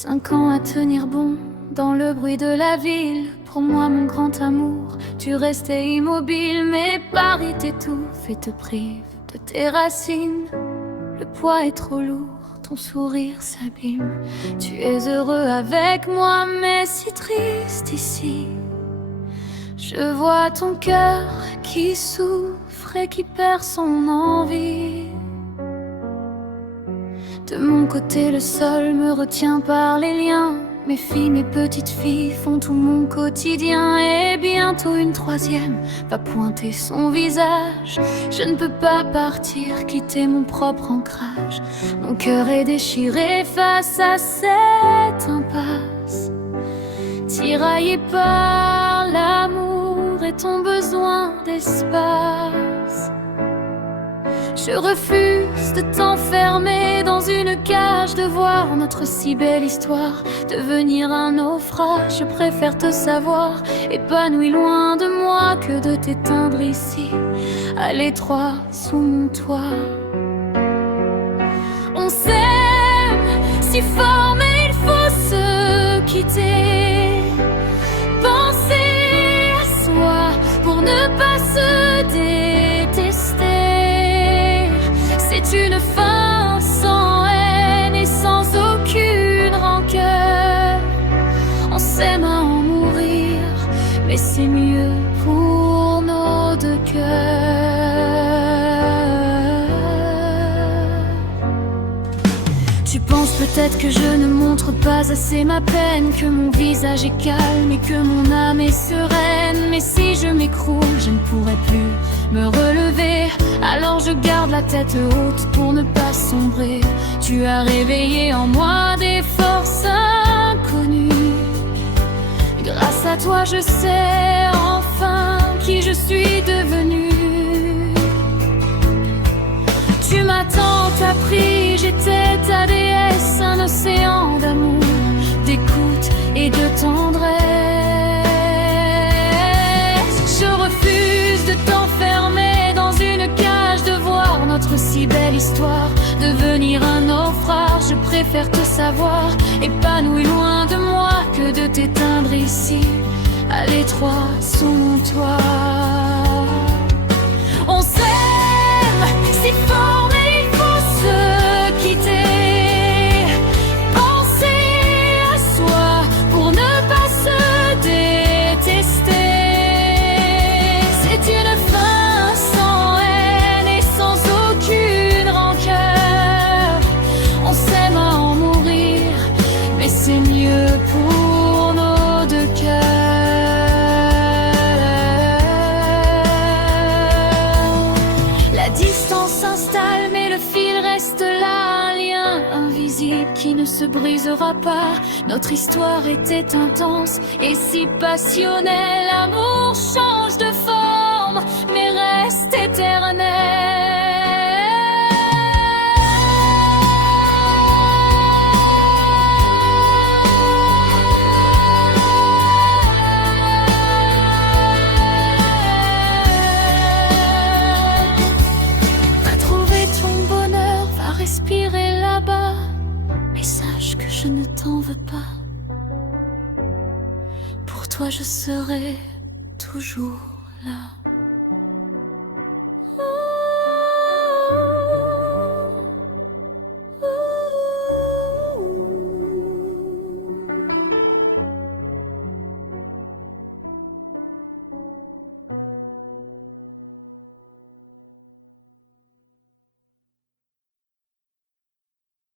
5 ans à tenir bon dans le bruit de la ville. Pour moi mon grand amour, tu restais immobile. Mais Paris t'étouffe et te prive de tes racines. Le poids est trop lourd, ton sourire s'abîme. Tu es heureux avec moi mais si triste ici. Je vois ton cœur qui souffre et qui perd son envie. De mon côté le sol me retient par les liens. Mes filles, mes petites filles font tout mon quotidien. Et bientôt une troisième va pointer son visage. Je ne peux pas partir, quitter mon propre ancrage. Mon cœur est déchiré face à cette impasse. Tiraillé par l'amour et ton besoin d'espace. Je refuse de t'enfermer dans une cage, de voir notre si belle histoire devenir un naufrage. Je préfère te savoir épanoui loin de moi que de t'éteindre ici, à l'étroit sous mon toit. On s'aime si fort mais il faut se quitter. Penser à soi pour ne pas se détester. C'est une fin sans haine et sans aucune rancœur. On s'aime à en mourir, mais c'est mieux pour nos deux cœurs. Tu penses peut-être que je ne montre pas assez ma peine, que mon visage est calme et que mon âme est sereine. Mais si je m'écroule, je ne pourrai plus me relever. Alors je garde la tête haute pour ne pas sombrer. Tu as réveillé en moi des forces inconnues. Grâce à toi je sais enfin qui je suis devenue. Tu m'as tant appris, j'étais ta déesse. Un océan d'amour, d'écoute et de tendresse. Je refuse de t'enfermer dans une cage, de voir notre si belle histoire devenir un naufrage. Je préfère te savoir épanoui loin de moi que de t'éteindre ici, à l'étroit sous mon toit. On s'aime si fort mais il faut se quitter. Penser à soi pour ne pas se détester. C'est une fin sans haine et sans aucune rancœur. On s'aime à en mourir, mais c'est mieux pour nos deux cœurs. La distance s'installe, mais le fil reste là. Un lien invisible qui ne se brisera pas. Notre histoire était intense et si passionnelle. L'amour change de forme, mais reste éternel. Respirer là-bas, mais sache que je ne t'en veux pas. Pour toi je serai toujours là.